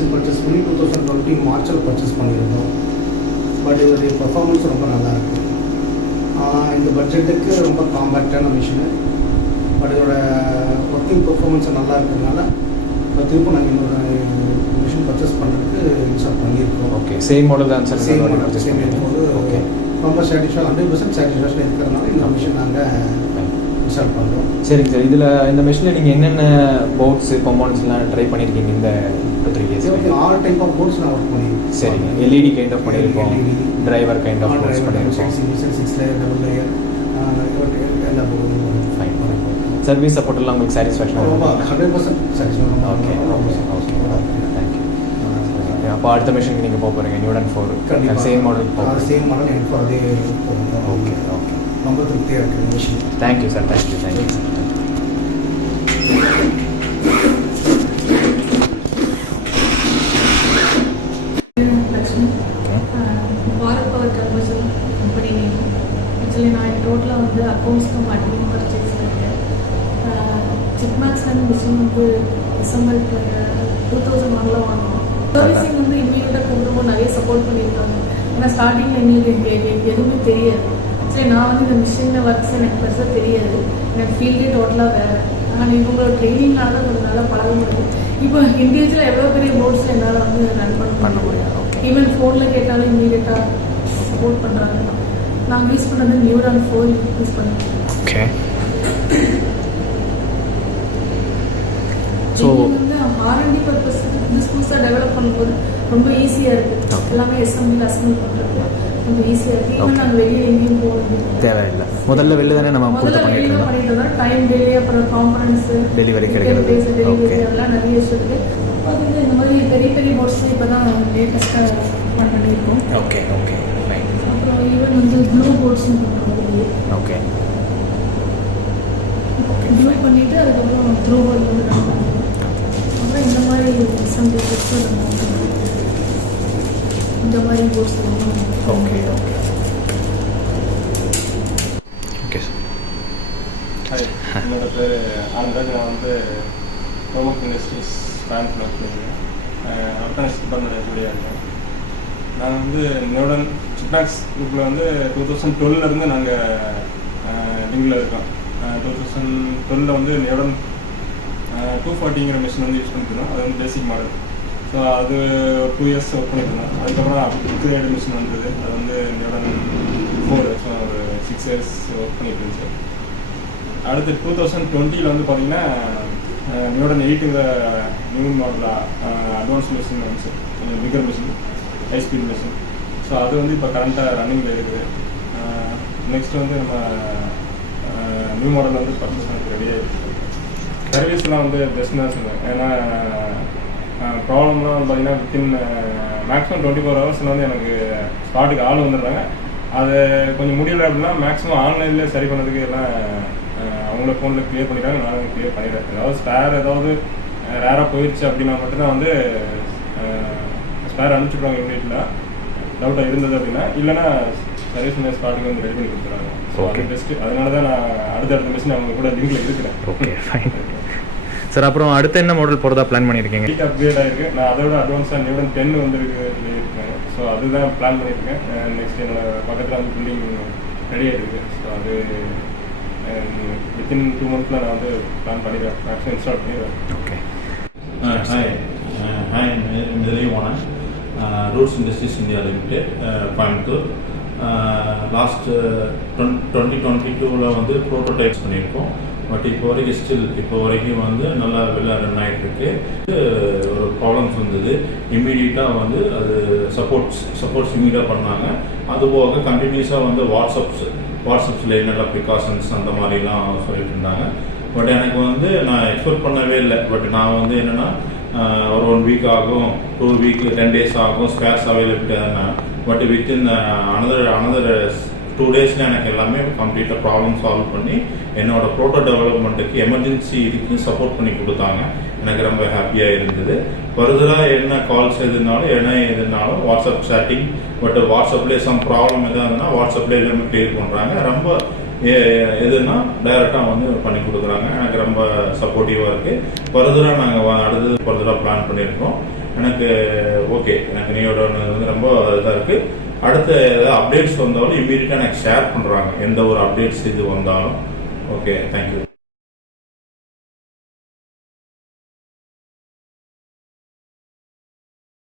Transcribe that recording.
Machine purchase பண்ணி 2020 மார்ச்சில் purchase பண்ணியிருந்தோம். பட் இதோடைய பர்ஃபார்மன்ஸ் ரொம்ப நல்லாயிருக்கு. இந்த பட்ஜெட்டுக்கு ரொம்ப காம்பேக்டான மிஷினு. பட் இதோட ஒர்க்கிங் பர்ஃபார்மன்ஸ் நல்லா இருக்கிறதுனால திரும்ப நாங்கள் இன்னொரு மிஷின் பர்ச்சேஸ் பண்ணுறதுக்கு இன்ஸ்டால் பண்ணியிருக்கோம். ஓகே, சேம் மாடல் தான் சார். சேம் போது ரொம்ப சாட்டிஸ்ஃபை 100% சாட்டிஸ்ஃபேக்ஷன் இருக்கிறதுனால இந்த மிஷின் நாங்கள் இன்ஸ்டால் பண்ணுறோம். சரிங்க சார். இதில் இந்த மிஷினில் நீங்கள் என்னென்ன போர்ட்ஸு கம்போனன்ட்ஸ்லாம் ட்ரை பண்ணியிருக்கீங்க இந்த 2-3 years? Okay, 6 type of boards நான் ஒர்க் பண்ணியிருக்கேன். சரிங்க. எல்இடி கைண்ட் ஆஃப் பண்ணியிருக்கோம், டிரைவர் கைண்ட் ஆஃப் போர்ட்ஸ் பண்ணியிருக்கோம், 6 லேயர், டபுள் லேயர் எல்லா போர்டும். ஃபைன். சர்வீஸ் சப்போர்ட் எல்லாம் உங்களுக்கு சாட்டிஸ்ஃபேக்ஷன்? ரொம்ப 100% சாட்டிஸ்ஃபேக்ஷன். Okay okay thank you. அப்போ அடுத்த மிஷினுக்கு நீங்கள் போக போகிறீங்க NeoDen 4 same model? Same model எனக்கு அதே போகணும். ஓகே ஓகே, ரொம்ப திருப்தியாக இருக்குது machine. Thank you sir. Thank you thank you. நான் டோட்டலாக வந்து அக்கௌண்ட்ஸ்க்கும் அட்மின் பர்ச்சேஸ் இருக்கேன். சிப்மேக்ஸ் மிஷின் வந்து டிசம்பர் 2001 வாங்கினோம். சர்வீசிங் வந்து இமீடியட்டாக கொண்டு நிறைய சப்போர்ட் பண்ணியிருக்காங்க. ஏன்னா ஸ்டார்டிங்கில் எங்களுக்கு எதுவுமே தெரியாது. சரி, நான் வந்து இந்த மிஷினில் ஒர்க்ஸ் எனக்கு பெருசாக தெரியாது. எனக்கு ஃபீல்டே டோட்டலாக வேறு. நான் இவங்களோட ட்ரைனிங்னால தான் கொஞ்சம் நல்லா பழக முடியும். இப்போ இண்டிவிஜுவலாக எவ்வளோ பெரிய போர்ட்ஸ் என்னால் வந்து ரன் பண்ண முடியும். ஈவன் ஃபோனில் கேட்டாலும் இமீடியட்டாக சப்போர்ட் பண்ணுறாங்க. நாங்கள் யூஸ் பண்ணுறது NeoDen 4 யூஸ் பண்ணுறோம். ஓகே. ஸோ வந்து R&D பர்பஸ் புதுசாக டெவலப் பண்ணும்போது ரொம்ப ஈஸியாக இருக்குது. எல்லாமே அசம்பிள் பண்ணுறது ரொம்ப ஈஸியாக இருக்குது. ஈவன் நாங்கள் வெளியே எங்கேயும் போகிறது தேவையில்லை. முதல்ல வெளில தானே நம்ம பண்ணிட்டு இருந்தோம். டைம் டிலே, அப்புறம் காம்பனன்ட்ஸு, டெலிவரி கிடைக்கிறது, டெலிவரி அதெல்லாம் நிறைய இஷ்யூ இருக்குது. அது வந்து இந்த மாதிரி பெரிய பெரிய போர்ட்ஸ் இப்போ தான் லேட்டஸ்ட்டாக பண்ணியிருக்கோம். Okay okay fine. அப்புறம் ஈவன் வந்து ப்ளூ போர்ட்ஸும் பண்ணுறது. ஓகே ப்ளூ பண்ணிவிட்டு அதுக்கப்புறம் த்ரூ போர்ட் வந்து ரன் பண்ணுவோம். அப்புறம் இந்த மாதிரி அசம்பிள் போர்ட்ஸும் நம்ம இந்த மாதிரி boards okay okay okay sir. Hi, என்னோட பேர் ஆனந்த். நான் வந்து ப்ரோமோட் இண்டஸ்ட்ரீஸ் பேங்க்ல இருக்கேன். ஆர்கனைஸ் பண்ண கூடிய இருக்கேன். நான் வந்து NeoDen ChipMax குரூப்பில் வந்து 2012 நாங்கள் லிங்கில் இருக்கோம். 2012 வந்து NeoDen 240ங்கிற மிஷின் வந்து யூஸ் பண்ணிட்டுருந்தோம். அது வந்து பேசிக் மாடல். ஸோ அது 2 இயர்ஸ் ஒர்க் பண்ணிட்டுருந்தோம். அதுக்கப்புறம் அப்கிரேட் மிஷின் வந்தது. அது வந்து NeoDen 4. ஸோ ஒரு 6 இயர்ஸ் ஒர்க் பண்ணிட்டு இருந்துச்சு. அடுத்து 2020 வந்து பார்த்தீங்கன்னா NeoDen 8ங்கிற நியூ மாடலாக அட்வான்ஸ் மிஷின் வந்துச்சு. Bigger machine, high speed machine. So அது வந்து இப்போ கரண்ட்டாக ரன்னிங்கில் இருக்குது. நெக்ஸ்ட் வந்து நம்ம நியூ மாடல் வந்து பர்ச்சேஸ் பண்ணி ரெடியாக இருக்குது. சர்வீஸ்லாம் வந்து பெஸ்ட்னு தான் சொல்லுவேன். ஏன்னா ப்ராப்ளம்லாம் வந்து பார்த்தீங்கன்னா வித்தின் மேக்ஸிமம் 24 ஹவர்ஸில் வந்து எனக்கு ஸ்பாட்டுக்கு ஆள் வந்துடுறாங்க. அது கொஞ்சம் முடியலை அப்படின்னா மேக்ஸிமம் ஆன்லைன்லேயே சரி பண்ணதுக்கு எல்லாம் அவங்கள ஃபோனில் க்ளியர் பண்ணிட்டாங்க. நானும் க்ளியர் பண்ணிடுறேன். ஏதாவது ஸ்பேர் ஏதாவது ரேராக போயிடுச்சு அப்படின்னா மட்டும்தான் வந்து ஸ்பேர் அனுப்பிச்சுடுவாங்க இமீடியட்டாக டவுட்டாக இருந்தது அப்படின்னா. இல்லைன்னா சர்வீஸ் ஸ்பாட்டுக்கு வந்து ரெடி பண்ணி கொடுத்துருவாங்க. ஸோ அது பெஸ்ட்டு. அதனால தான் நான் அடுத்த மிஷின் அவங்க கூட லிங்கில் இருக்கிறேன். Okay fine sir. அப்புறம் அடுத்து என்ன மாடல் போகிறதா பிளான் பண்ணியிருக்கீங்க? அப்கிரேட் ஆகிருக்கு. நான் அதோட அட்வான்ஸாக NeoDen 10 வந்துருக்கு இருக்காங்க. ஸோ அதுதான் பிளான் பண்ணியிருக்கேன். நெக்ஸ்ட் என்னோட பக்கத்தில் வந்து பில்டிங் ரெடி ஆகிருக்கு. ஸோ அது வித்தின் 2 மந்த்ஸில் நான் வந்து பிளான் பண்ணிடுவேன். மேக்ஸிமம் இன்ஸ்டால் பண்ணிடுவேன். ஓகே. ஹாய், நிறைவான roots industries India limited, Coimbatore. Last 2022 வந்து ப்ரோட்டோடைப்ஸ் பண்ணியிருக்கோம். பட் இப்போ வரைக்கும் வந்து நல்லா வெளில ரன் ஆகிட்டுருக்கு. ஒரு ப்ராப்ளம்ஸ் வந்தது. இம்மீடியட்டாக வந்து அது சப்போர்ட்ஸ் இம்மீடியட்டாக பண்ணாங்க. அதுபோக கண்டினியூஸாக வந்து வாட்ஸ்அப்ஸில் என்னென்ன ப்ரிகாஷன்ஸ் அந்த மாதிரிலாம் சொல்லிட்டு இருந்தாங்க. பட் எனக்கு வந்து நான் எக்ஸ்பெக்ட் பண்ணவே இல்லை. பட் நான் வந்து என்னென்னா ஒரு 1 வீக் ஆகும், 2 வீக் 10 days ஆகும் spares availability. But within another 2 daysல எனக்கு எல்லாமே கம்ப்ளீட்டாக ப்ராப்ளம் சால்வ் பண்ணி என்னோட ப்ரோட்டோ டெவலப்மெண்ட்டுக்கு எமர்ஜென்சி இதுக்கு சப்போர்ட் பண்ணி கொடுத்தாங்க. எனக்கு ரொம்ப ஹாப்பியாக இருந்தது. ஃபர்தராக என்ன கால்ஸ் எதுனாலும் வாட்ஸ்அப் சேட்டிங். பட் வாட்ஸ்அப்லேயே சம் ப்ராப்ளம் எதாக இருந்ததுன்னா வாட்ஸ்அப்லேயே எல்லாமே கிளியர் பண்ணுறாங்க. ரொம்ப எதுனா டைரெக்டாக வந்து பண்ணி கொடுக்குறாங்க. எனக்கு ரொம்ப சப்போர்ட்டிவாக இருக்குது. ஃபர்தராக நாங்கள் அடுத்தது பிளான் பண்ணியிருக்கோம். எனக்கு ஓகே, எனக்கு NeoDen வந்து ரொம்ப இதாக இருக்குது. அடுத்த ஏதாவது அப்டேட்ஸ் வந்தாலும் இம்மீடியட்டாக எனக்கு ஷேர் பண்ணுறாங்க, எந்த ஒரு அப்டேட்ஸ் இது வந்தாலும். Okay, thank you.